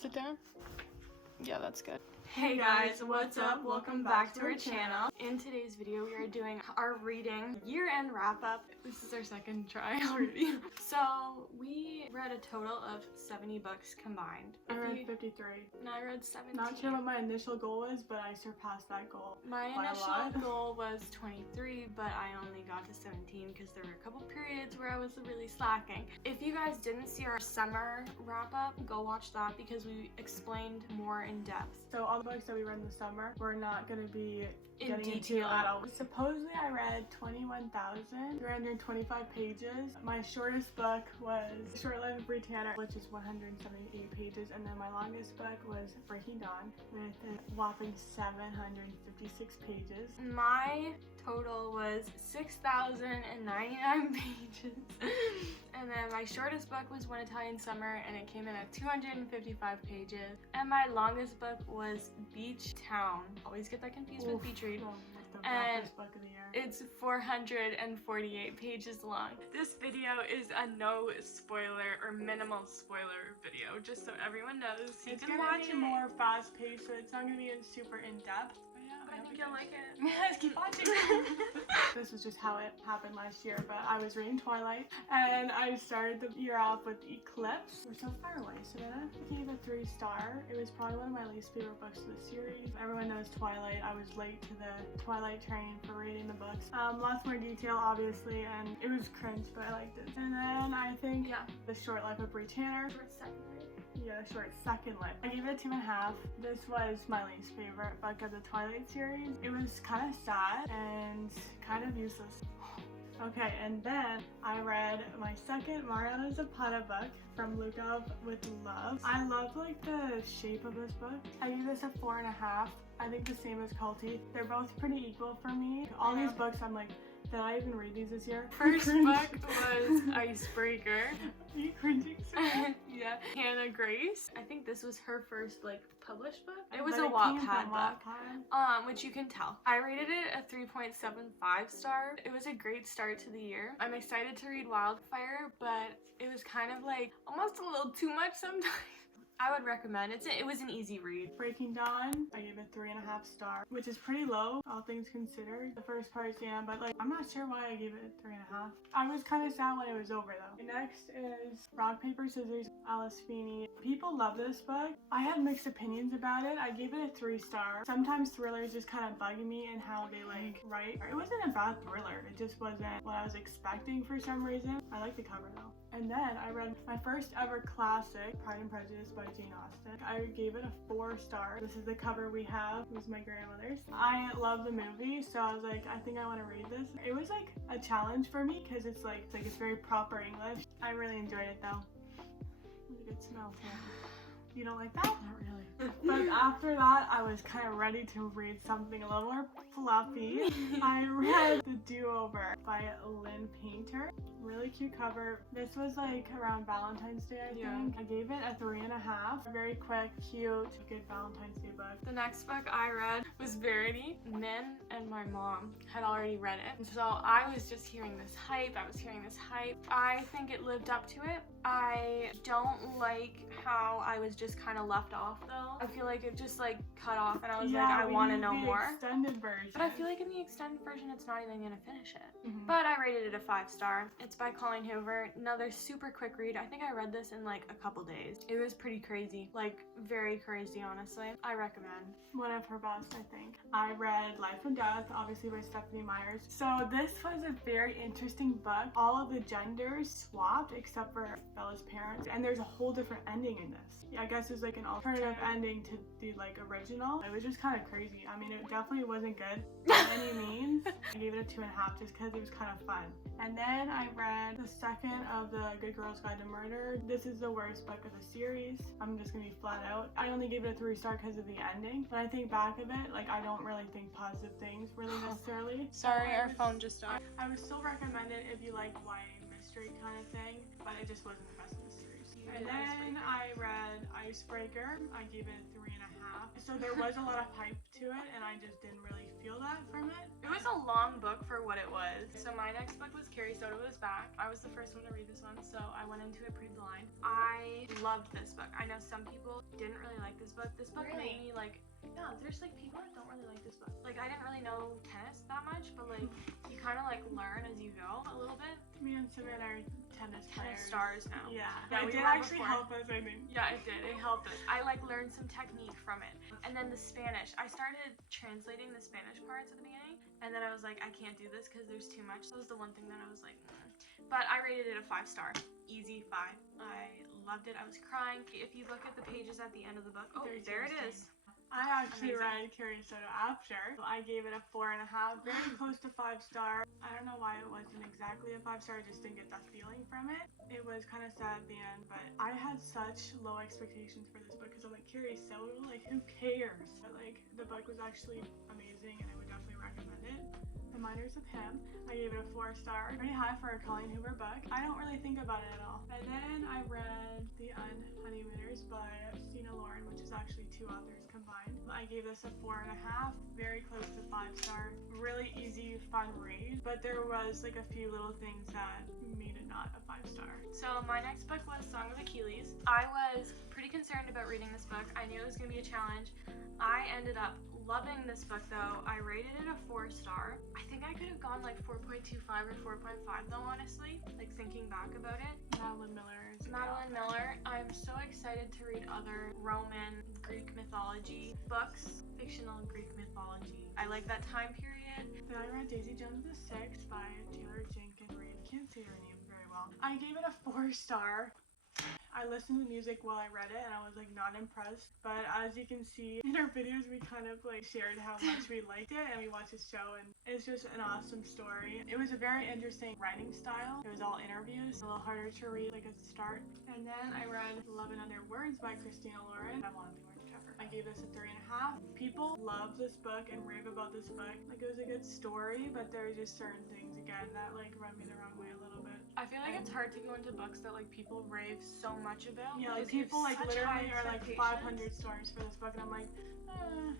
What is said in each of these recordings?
Sit down. Yeah, that's good. Hey guys, what's up? Welcome back to our channel. In today's video, we are doing our reading year-end wrap-up. This is our second try already. So we read a total of 70 books combined. I read 53. And I read 17. Not sure what my initial goal was, but I surpassed that goal. My by a initial lot. goal was 23, but I only got to 17 because there were a couple periods where I was really slacking. If you guys didn't see our summer wrap-up, go watch that because we explained more in depth. So all the books that we read in the summer, we're not going to be In getting detail. into at all. Supposedly I read 21,325 pages. My shortest book was Short Life of Britannia, which is 178 pages, and then my longest book was Breaking Dawn with a whopping 756 pages. My total was 6,099 pages. And then my shortest book was One Italian Summer, and it came in at 255 pages. And my longest book was Beach Town. Always get that confused with Beach Read. Well, like the And roughest book of the year. It's 448 pages long. This video is a no spoiler or minimal spoiler video, just so everyone knows. You It's can gonna watch be it. more fast paced, so it's not gonna be super in depth. But I think you'll like it. Yes, keep watching. This was just how it happened last year, but I was reading Twilight, and I started the year off with Eclipse. We're so far away, Savannah. I gave it a 3-star. It was probably one of my least favorite books of the series. Everyone knows Twilight. I was late to the Twilight train for reading the books. Lots more detail, obviously, and it was cringe, but I liked it. And then I think The Short Life of Britannia. Yeah, short second lit. I gave it a 2.5. This was my least favorite book of the Twilight series. It was kind of sad and kind of useless. Okay, and then I read my second Mariana Zapata book, From Lukov with Love. I love like the shape of this book. I gave this a 4.5. I think the same as Culty. They're both pretty equal for me. All these books I'm like, did I even read these this year? First book was Icebreaker. Are you cringing? Yeah. Hannah Grace. I think this was her first like published book. It was But a came from Wattpad book. Wattpad. Which you can tell. I rated it a 3.75 star. It was a great start to the year. I'm excited to read Wildfire, but it was kind of like almost a little too much sometimes. I would recommend it. It was an easy read. Breaking Dawn, I gave it 3.5 stars, which is pretty low, all things considered. The first part, yeah, but like, I'm not sure why I gave it 3.5. I was kind of sad when it was over though. Next is Rock, Paper, Scissors, Alice Feeney. People love this book. I had mixed opinions about it. I gave it a 3-star. Sometimes thrillers just kind of bug me in how they like write. It wasn't a bad thriller. It just wasn't what I was expecting for some reason. I like the cover though. And then I read my first ever classic, Pride and Prejudice by Jane Austen. I gave it a 4-star. This is the cover we have. It was my grandmother's. I love the movie, so I was like, I think I want to read this. It was like a challenge for me because it's very proper English. I really enjoyed it though. It was a good smell too. You don't like that? Not really. But after that, I was kind of ready to read something a little more fluffy. I read The Do-Over by Lynn Painter. Really cute cover. This was like around Valentine's Day, I think. I gave it a 3.5. Very quick, cute, good Valentine's Day book. The next book I read was Verity. Min and my mom had already read it. And so I was just hearing this hype. I think it lived up to it. I don't like how I was just kind of left off though. I feel like it just like cut off and I was like, I want to know more. Extended version. But I feel like in the extended version, it's not even gonna finish it. But But I rated it a 5-star. It's by Colleen Hoover. Another super quick read. I think I read this in like a couple days. It was pretty crazy. Like very crazy, honestly. I recommend. one of her best, I think. I read Life and Death, obviously by Stephanie Myers. So this was a very interesting book. All of the genders swapped except for Bella's parents, and there's a whole different ending in this. I guess it's like an alternative ending to the like original. It was just kind of crazy. I mean, it definitely wasn't good by any means. I gave it a 2.5 just because it was kind of fun. And then I read the second of the Good Girl's Guide to Murder. This is the worst book of the series. I'm just gonna be flat out. I only gave it a 3-star because of the ending. When I think back of it, like I don't really think positive things really necessarily. Sorry, our phone just died. I would still recommend it if you like YA mystery kind of thing, but it just wasn't the best in the series. And then I read Icebreaker. I gave it a 3.5. So there was a lot of hype to it, and I just didn't really feel that from it. It was a long book for what it was. So my next book was Carrie Soto Was Back. I was the first one to read this one, so I went into it pretty blind. I loved this book. I know some people didn't really like this book. This book Really? made me like, yeah, there's like people that don't really like this book. Like I didn't really know tennis that much, but like you kind of like learn as you go a little bit. Me and Simon are tennis players. Stars now. Yeah. We It did were actually before. help us, I think. Yeah, it did. It helped us. I like learned some technique from it. And then the Spanish. I started translating the Spanish parts at the beginning, and then I was like, I can't do this because there's too much. That was the one thing that I was like, But I rated it a 5-star. Easy 5. I loved it. I was crying. If you look at the pages at the end of the book, oh, there it is. I actually read Carrie Soto after. I gave it a 4.5, very close to 5-star. I don't know why it wasn't exactly a 5-star, I just didn't get that feeling from it. It was kind of sad at the end, but I had such low expectations for this book because I'm like, Carrie Soto, like who cares? But like the book was actually amazing and I would definitely recommend it. The Miners of Him, I gave it a 4-star. Pretty high for a Colleen Hoover book. I don't really think about it at all. And then I read The Unhoneymooners by Stina Lauren, which is actually 2 authors combined. I gave this a 4.5, very close to 5-star. Really easy, fun read, but there was like a few little things that made it not a 5-star. So my next book was Song of Achilles. I was pretty concerned about reading this book. I knew it was going to be a challenge. I ended up loving this book though. I rated it a 4-star. I think I could have gone like 4.25 or 4.5 though, honestly, like thinking back about it. Madeline Miller. I'm so excited to read other Roman, Greek mythology books, fictional Greek mythology. I like that time period. Then I read Daisy Jones and the Six by Taylor Jenkins Reid. I can't say her name very well. I gave it a 4-star. I listened to music while I read it and I was like not impressed, but as you can see in our videos we kind of like shared how much we liked it and we watched the show and it's just an awesome story. It was a very interesting writing style. It was all interviews, a little harder to read like at the start. And then I read Love in Other Words by Christina Lauren. I want to be more Trevor. I gave this a 3.5. People love this book and rave about this book. Like it was a good story, but there are just certain things again that like rub me the wrong way a little bit. I feel like it's hard to go into books that like people rave so much about. Yeah, like because you have people like such literally high are like expectations. 500 stars for this book and I'm like,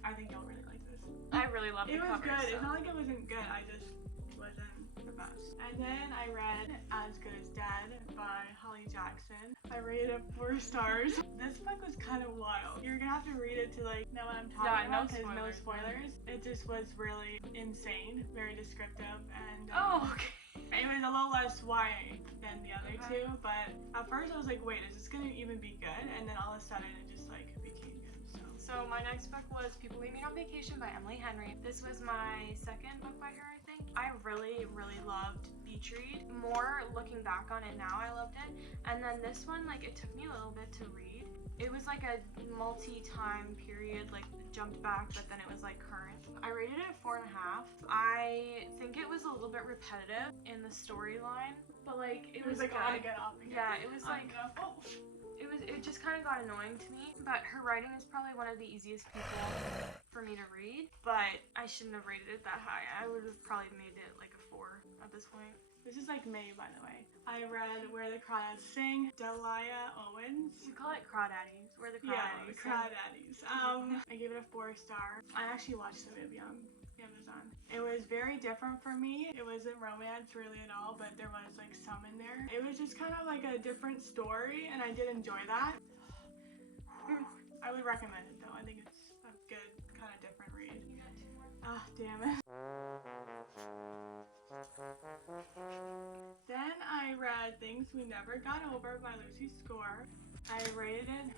I think you'll really like this. I really love the It was cover. good. So. It's not like it wasn't good. I just wasn't the best. And then I read As Good as Dead by Holly Jackson. I rated it 4 stars. This book was kind of wild. You're gonna have to read it to like know what I'm talking about because no spoilers. It just was really insane, very descriptive, and Okay. it was a little less YA than the other two, but at first I was like, wait, is this gonna even be good? And then all of a sudden it just like became good. So my next book was People We Meet on Vacation by Emily Henry. This was my second book by her, I think. I really, really loved Beach Read. More looking back on it now, I loved it. And then this one, like, it took me a little bit to read. It was like a multi-time period, like jumped back, but then it was like current. I rated it 4.5. I think it was a little bit repetitive in the storyline, but like it was like good. on again, off again. Yeah, it was like it just kind of got annoying to me. But her writing is probably one of the easiest people for me to read. But I shouldn't have rated it that high. I would have probably made it like a 4 at this point. This is like May, by the way. I read Where the Crawdads Sing, Delia Owens. We call it Crawdaddies. Where the Crawdaddies. Yeah, Crawdaddies. I gave it a 4-star. I actually watched the movie on Amazon. It was very different for me. It wasn't romance really at all, but there was like some in there. It was just kind of like a different story, and I did enjoy that. I would recommend it though. I think it's a good kind of different read. Ah, damn it. Then I read Things We Never Got Over by Lucy Score. I rated it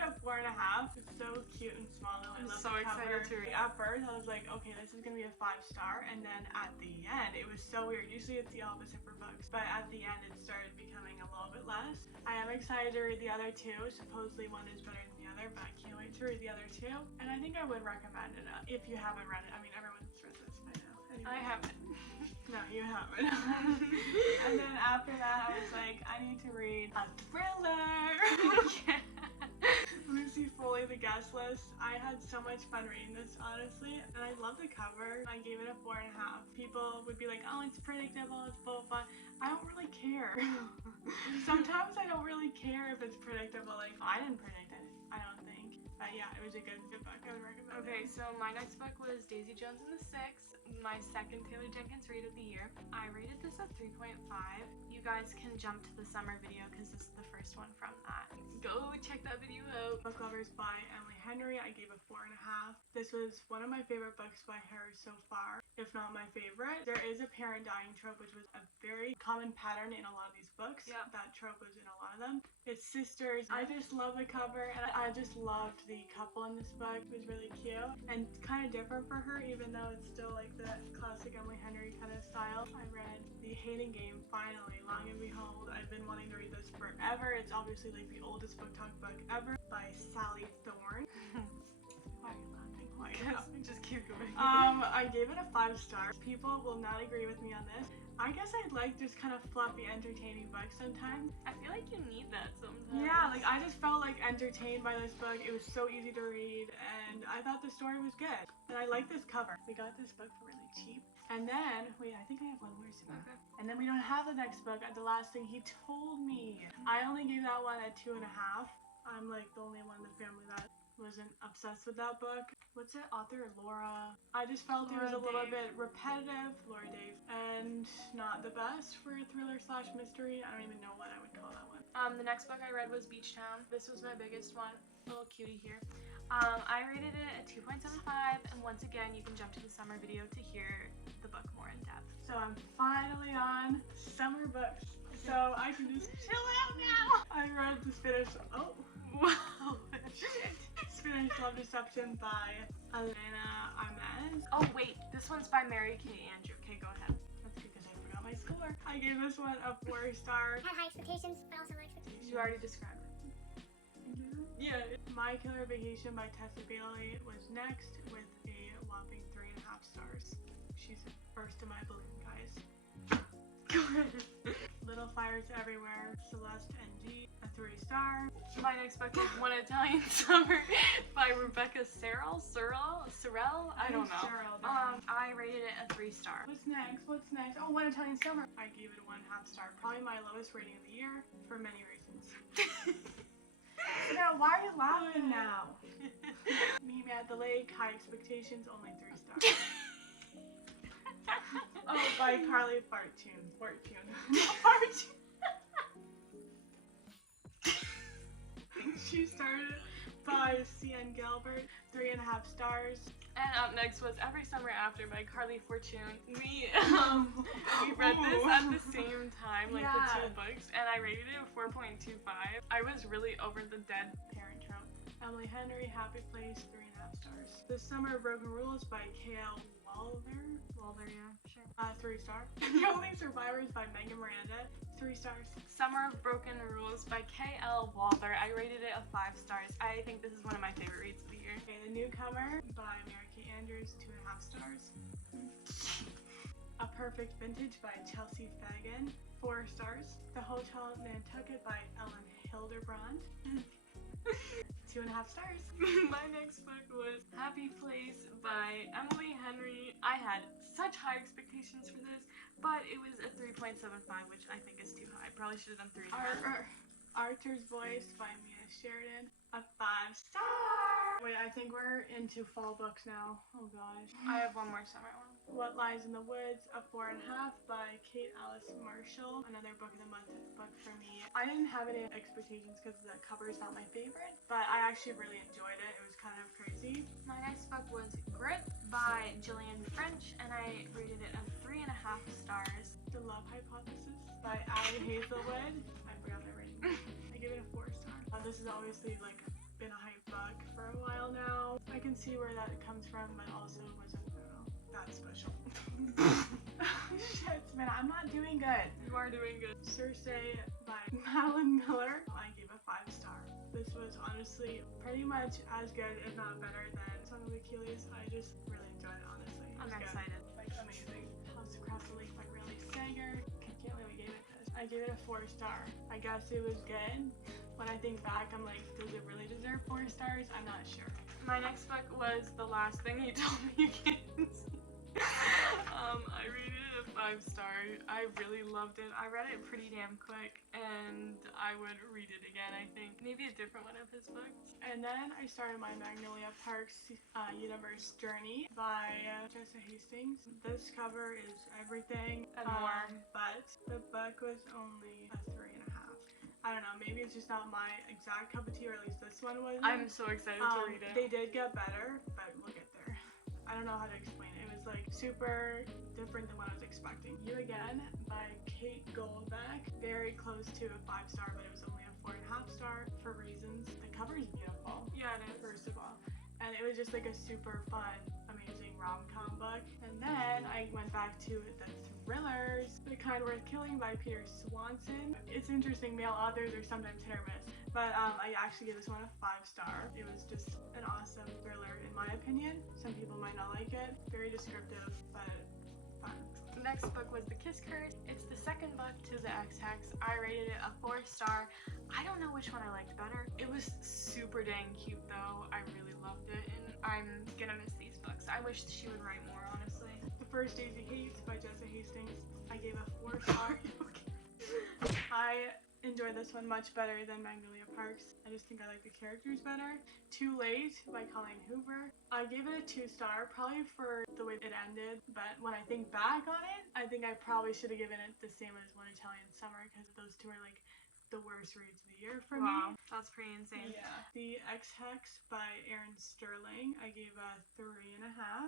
a 4.5. It's so cute and small though. I love so the cover. excited to read. At first I was like, okay, this is gonna be a 5-star, and then at the end it was so weird. Usually it's the opposite for books, but at the end it started becoming a little bit less. I am excited to read the other two. Supposedly one is better than the other, but I can't wait to read the other two. And I think I would recommend it if you haven't read it. I mean, everyone's read this by now. Anyway. I haven't. No, you haven't. And then after that, I was like, I need to read a thriller. Yeah. Lucy Foley, The Guest List. I had so much fun reading this, honestly, and I love the cover. I gave it a 4.5. People would be like, oh, it's predictable, it's full of fun. I don't really care. Sometimes I don't really care if it's predictable. Like, I didn't predict it, I don't think. But yeah, it was a good book. I would recommend it. Okay, so my next book was Daisy Jones and the Six, my second Taylor Jenkins read of the year. I rated this a 3.5. You guys can jump to the summer video because this is the first Book Lovers by Emily Henry, I gave a 4.5. This was one of my favorite books by her so far, if not my favorite. There is a parent dying trope, which was a very common pattern in a lot of these books. Yeah. That trope was in a lot of them. It's sisters. I just love the cover, and I just loved the couple in this book. It was really cute and kind of different for her, even though it's still like the classic Emily Henry kind of style. I read The Hating Game finally, long and behold. I've been wanting to read this forever. It's obviously like the oldest book talk book ever by Sally Thorne. Why are you laughing? Why are you laughing? Just keep going. I gave it a 5 stars. People will not agree with me on this. I guess I like just kind of fluffy, entertaining books sometimes. I feel like you need that sometimes. Yeah, like I just felt like entertained by this book. It was so easy to read, and I thought the story was good. And I like this cover. We got this book for really cheap. And then, wait, I think I have one more to go. Okay. And then we don't have the next book. The last thing he told me. I only gave that one a 2.5. I'm like the only one in the family that wasn't obsessed with that book. What's it? Author Laura. I just felt it was a little bit repetitive. Laura Dave. And not the best for a thriller / mystery. I don't even know what I would call that one. The next book I read was Beach Town. This was my biggest one. Little cutie here. I rated it a 2.75, and once again, you can jump to the summer video to hear the book more in depth. So I'm finally on summer books. So I can just chill out now. I read the Spanish. Oh, Wow. Spanish Love Deception by Elena Armez. Oh wait, this one's by Mary Kay Andrew. Okay, go ahead. That's because I forgot my score. I gave this one a 4 star. Had high expectations, but also low expectations. You already described it. Yeah. My Killer Vacation by Tessa Bailey was next with a whopping 3.5 stars. She's first in my balloon, guys. Little Fires Everywhere, Celeste NG, a 3 star. My next book is One Italian Summer by Rebecca Sorrell? I don't know. I rated it a 3 star. What's next? What's next? Oh, One Italian Summer. I gave it a 1.5 star. Probably my lowest rating of the year for many reasons. Now, why are you laughing now? Meet Me at the Lake, High Expectations, only 3 stars. Oh, by Carly Fortune. She started by C.N. Gilbert, 3.5 stars. And up next was Every Summer After by Carly Fortune. We read this at the same time, like the 2 books, and I rated it a 4.25. I was really over the dead Parent Trope. Emily Henry, Happy Place, 3.5 stars. The Summer of Broken Rules by K.L. Walther, yeah, sure. 3 star. The Only Survivors by Megan Miranda, 3 stars. Summer of Broken Rules by K.L. Walther. I rated it a 5 stars. I think this is one of my favorite reads of the year. Okay, The Newcomer by Mary Kay Andrews, 2.5 stars. A Perfect Vintage by Chelsea Fagan, 4 stars. The Hotel Nantucket by Ellen Hildebrand, 2.5 stars. My next book was Happy Place by Emily Henry. I had such high expectations for this, but it was a 3.75, which I think is too high. Probably should have done 3. Arthur's Voice by Mia Sheridan, a 5 star. Wait, I think we're into fall books now. Oh gosh. I have one more summer one. What Lies in the Woods, a 4.5 by Kate Alice Marshall. Another book of the month book for me. I didn't have any expectations because the cover is not my favorite, but I actually really enjoyed it. It was kind of crazy. My next book was Grit by Gillian French, and I rated it a 3.5 stars. The Love Hypothesis by Allie Hazelwood. I forgot my rating. I give it a 4 star. This has obviously like been a hype book for a while now. I can see where that comes from, but also wasn't, I don't know, that special. Shit, man, I'm not doing good. You are doing good. Circe by Madeline Miller. I gave a 5 star. This was honestly pretty much as good, if not better, than Song of Achilles. I just really enjoyed it, honestly. I'm excited. Like, amazing. House Across the Lake by Riley Sager. I can't believe we gave it this. I gave it a 4 star. I guess it was good. When I think back, I'm like, does it really deserve 4 stars? I'm not sure. My next book was The Last Thing You Told Me You Can't See. I rated it a 5 star. I really loved it. I read it pretty damn quick, and I would read it again, I think. Maybe a different one of his books. And then I started my Magnolia Parks Universe Journey by Jessa Hastings. This cover is everything And more. but the book was only a 3.5. I don't know, maybe it's just not my exact cup of tea, or at least this one wasn't. I'm so excited to read it. They did get better, but we'll get there. I don't know how to explain it. It was like super different than what I was expecting. You Again by Kate Goldbeck. Very close to a 5-star, but it was only a 4.5 star for reasons. The cover is beautiful. Yeah, it is. First of all. And it was just like a super fun, amazing rom-com book. And then I went back to the thrillers. The Kind Worth Killing by Peter Swanson. It's interesting, male authors are sometimes hit or miss. But I actually gave this one a 5-star. It was just an awesome thriller in my opinion. Some people might not like it. Very descriptive, but fun. The next book was The Kiss Curse. It's the second book to the X-Hex. I rated it a 4-star. I don't know which one I liked better. It was super dang cute though. I really loved it, and I'm gonna miss these books. I wish she would write more, honestly. The First Daisy Hates by Jessa Hastings. I gave a 4-star. I enjoyed this one much better than Magnolia Parks. I just think I like the characters better. Too Late by Colleen Hoover. I gave it a 2-star, probably for the way it ended, but when I think back on it, I think I probably should have given it the same as One Italian Summer, because those two are like the worst reads of the year for me. Wow, that's pretty insane. Yeah. The X-Hex by Erin Sterling. I gave a 3.5.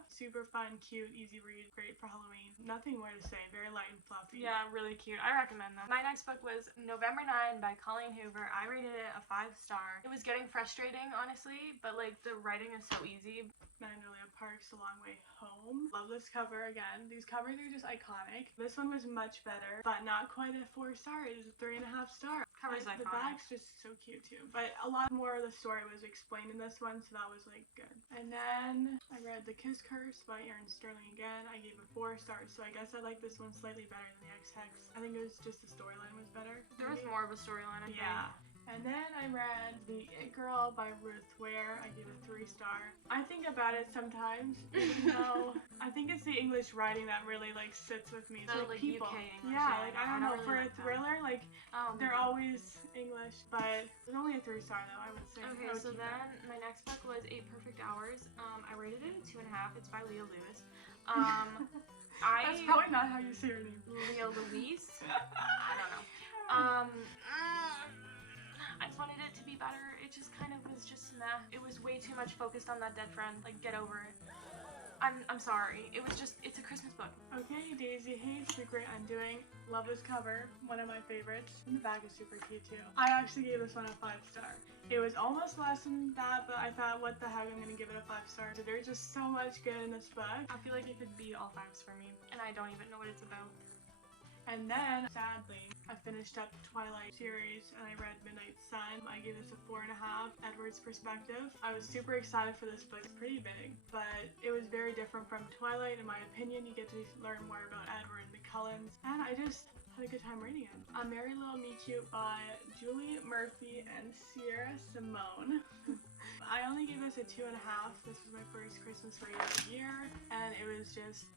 Super fun, cute, easy read, great for Halloween. Nothing more to say. Very light and fluffy. Yeah, really cute. I recommend them. My next book was November 9 by Colleen Hoover. I rated it a 5-star. It was getting frustrating, honestly, but like the writing is so easy. Magnolia Parks, A Long Way Home. Love this cover again. These covers are just iconic. This one was much better, but not quite a 4-star. It is a 3.5 star. Cover's The iconic. back's just so cute too. But a lot more of the story was explained in this one, so that was like good. And then I read The Kiss Curse by Erin Sterling again. I gave it 4 stars, so I guess I like this one slightly better than the X-Hex. I think it was just the storyline was better. There was more of a storyline, I think. Yeah. And then I read The It Girl by Ruth Ware. I gave it 3-star. I think about it sometimes, even though I think it's the English writing that really like sits with me. It's The, like like, people. UK English, yeah, yeah, like I I don't know, really for like a that. thriller, like Oh, they're always English, but it's only a 3-star though, I would say. Okay, I would so keep then that. my next book was 8 Perfect Hours. I rated it a 2.5. It's by Leah Lewis. That's probably not how you say her name. Leah Louise? I don't know. I just wanted it to be better. It just kind of was just meh. It was way too much focused on that dead friend. Like, get over it. I'm sorry. It was just, it's a Christmas book. Okay, Daisy Hates, The Great Undoing. Love this cover, one of my favorites. And the back is super cute too. I actually gave this one a 5-star. It was almost less than that, but I thought, what the heck, I'm gonna give it a 5-star. So there's just so much good in this book. I feel like it could be all 5s for me, and I don't even know what it's about. And then, sadly, I finished up the Twilight series and I read Midnight Sun. I gave this a 4.5, Edward's perspective. I was super excited for this book. It's pretty big, but it was very different from Twilight in my opinion. You get to learn more about Edward and the Cullens, and I just had a good time reading it. A Merry Little Me Cute by Julie Murphy and Sierra Simone. I only gave this a 2.5. This was my first Christmas read of the year, and it was just,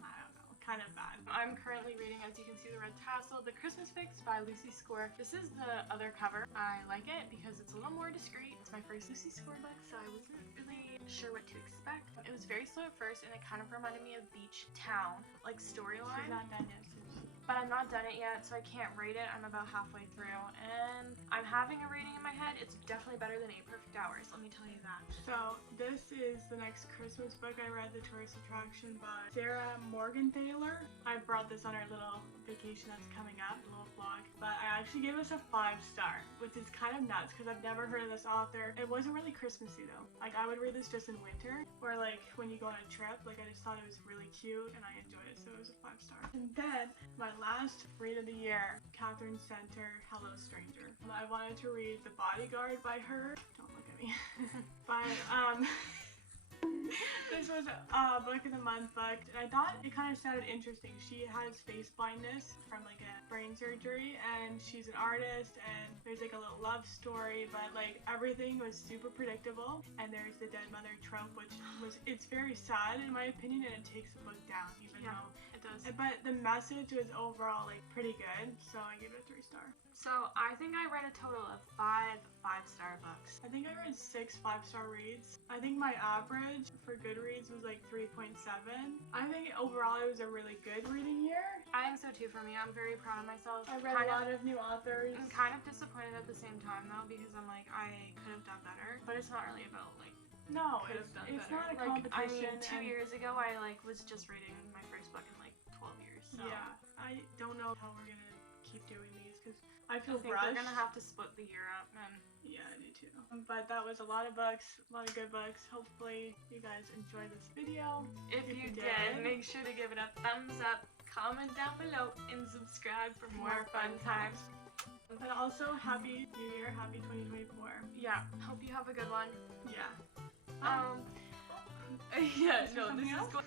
I don't know, kind of bad. I'm currently reading, as you can see, the red tassel, The Christmas Fix by Lucy Score. This is the other cover. I like it because it's a little more discreet. It's my first Lucy Score book, so I wasn't really sure what to expect. It was very slow at first, and it kind of reminded me of Beach Town, like storyline. She's not done yet, so But I'm not done it yet, so I can't rate it. I'm about halfway through, and I'm having a rating in my head. It's definitely better than 8 Perfect Hours, let me tell you that. So this is the next Christmas book I read, The Tourist Attraction by Sarah Morgenthaler. I brought this on our little vacation that's coming up, a little vlog, but I actually gave this a 5-star, which is kind of nuts because I've never heard of this author. It wasn't really Christmassy though. Like I would read this just in winter, or like when you go on a trip. Like I just thought it was really cute and I enjoyed it, so it was a 5-star. And then my last read of the year, Catherine Center, Hello Stranger. I wanted to read The Bodyguard by her. Don't look at me. But this was a book of the month book, and I thought it kind of sounded interesting. She has face blindness from like a brain surgery, and she's an artist, and there's like a little love story, but like everything was super predictable. And there's the dead mother trope, which it's very sad in my opinion, and it takes the book down, even though It does. But the message was overall like pretty good, so I gave it a 3-star. So I think I read a total of 5 5-star books. I think I read 6 5-star reads. I think my average for Goodreads was like 3.7. I think overall it was a really good reading year. I think so too for me. I'm very proud of myself. I read a lot of new authors. I'm kind of disappointed at the same time though, because I'm like, I could have done better. But it's not really about like No, could have done it's better. not a Like, competition. I mean, 2 years ago I like was just reading my first book in like 12 years. So. Yeah, I don't know how we're gonna keep doing these because I feel I think rushed. we're gonna have to split the year up, and Yeah, I do too. But that was a lot of books, a lot of good books. Hopefully you guys enjoyed this video. if you did, make sure to give it a thumbs up, comment down below, and subscribe for more fun times. But also, Happy New Year, Happy 2024. Yeah, hope you have a good one. Yeah. Yeah, no, this is going.